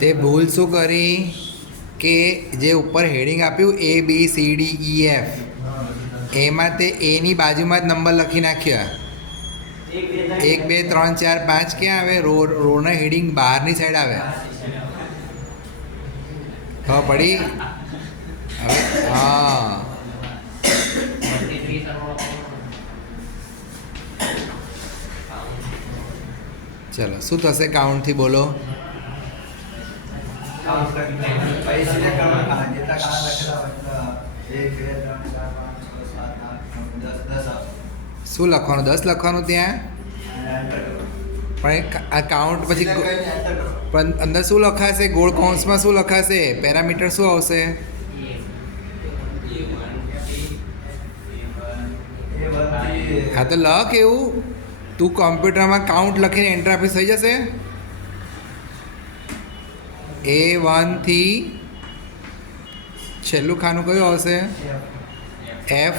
તે ભૂલ શું કરી કે જે ઉપર હેડિંગ આપ્યું ABCDEF એમાં તે એની બાજુમાં જ નંબર લખી નાખ્યા. 1 2 3 4 5 ક્યાં આવે? રોના હેડિંગ બહારની સાઈડ આવે. હા પડી હવે. હા ચલો શું થશે કાઉન્ટથી બોલો? શું લખવાનું? 10 લખવાનું ત્યાં. પણ આ કાઉન્ટ પછી પણ અંદર શું લખાશે? ગોળ કૌંસમાં શું લખાશે? પેરામીટર શું આવશે? હા તો લખ એવું. તું કોમ્પ્યુટરમાં કાઉન્ટ લખીને એન્ટર આપી થઈ જશે. A1 થી છેલ્લું ખાનું કયું આવશે? F.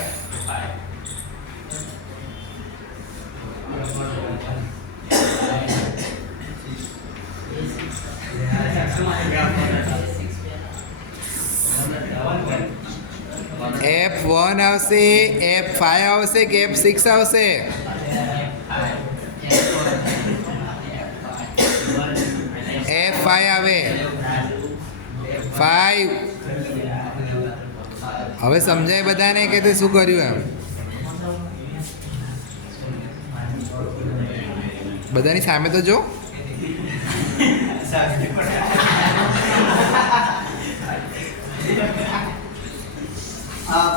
F1 આવશે, F5 આવશે કે F6 આવશે? F5 આવે. 5. હવે સમજાય બધાને કે તે શું કર્યું એમ? બધાની સામે તો જો.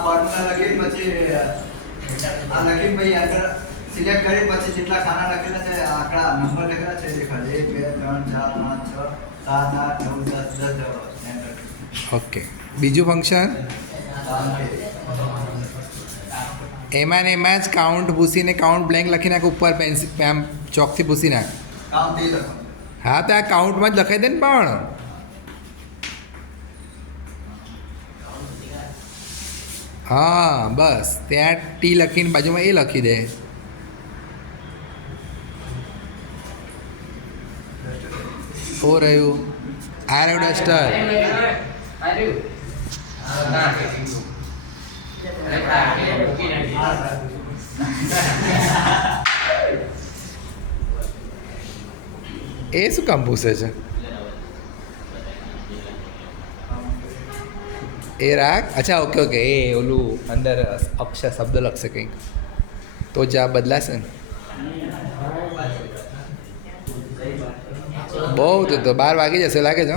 ફોર્મ્યુલા લખી પછી આ લખી ભાઈ આગળ સિલેક્ટ કરી પછી જેટલા ખાના લખેલા છે આંકડા નંબર લખેલા છે દેખાડે 1 2 3 4 5 6 7 8 9 10 10. ઓકે બીજું ફંક્શન એમાં ને એમાં જ કાઉન્ટ ભૂસીને કાઉન્ટ બ્લેન્ક લખી નાખ ઉપર પેન્સિલ આમ ચોકથી ભૂસી નાખ. હા તો આ કાઉન્ટમાં જ લખાઈ દે ને. પણ હા બસ ત્યાં ટી લખીને બાજુમાં એ લખી દે. શું રહ્યું? આ રહ્યું ડસ્ટર. એ શું કામ પૂછે છે? એ રાખ. અચ્છા ઓકે ઓકે. એ ઓલું અંદર અક્ષર શબ્દ લખશે કંઈક તો જ આ બદલાશે ને. બહુ તો 12 વાગી જશે લાગે છે.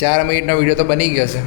4 મિનિટનો વિડીયો તો બની ગયો છે.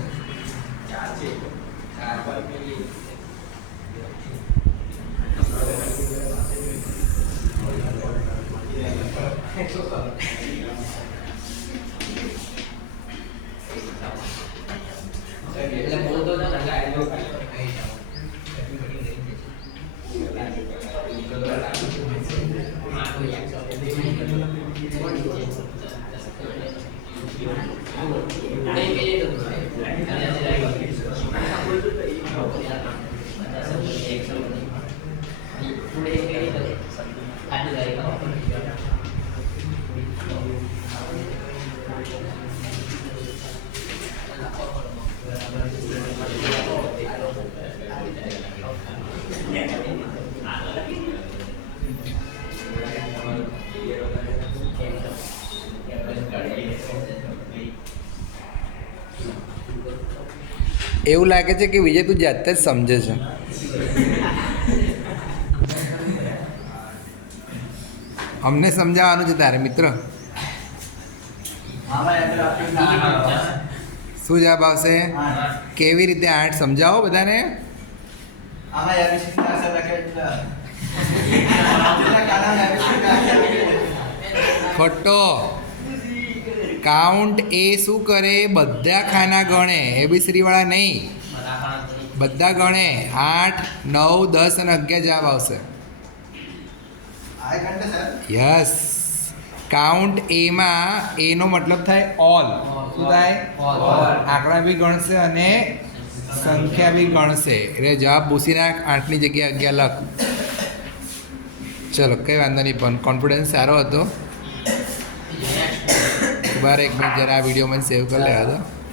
એવું લાગે છે કે વિજય તું જાતે જ સમજે છે. અમને સમજાવવાનું છે તારે મિત્ર. આમાં યાદ આપ્યું શું જવાબ આવશે? કેવી રીતે 8 સમજાવો બધાને. આમાં ABCD ના અક્ષર લખે એટલે જેટલા ખાનામાં ABCD ના અક્ષર લખે ખોટો. કાઉન્ટ એ શું કરે? બધા ખાના ગણે. એબીસીડી વાળા નહીં, બધા ગણે. 8, 9, 10 અને 11 જવાબ આવશે. આ કંટે સર યસ. કાઉન્ટ એમાં એનો મતલબ થાય ઓલ. શું થાય? આંકડા બી ગણશે અને સંખ્યા બી ગણશે. એટલે જવાબ ભૂસી નાખ, 8ની જગ્યાએ 11 લખ. ચલો કંઈ વાંધો નહીં, પણ કોન્ફિડન્સ સારો હતો. બાર એક મિનિટ જરા આ વિડીયો મને સેવ કરી લેવા દો.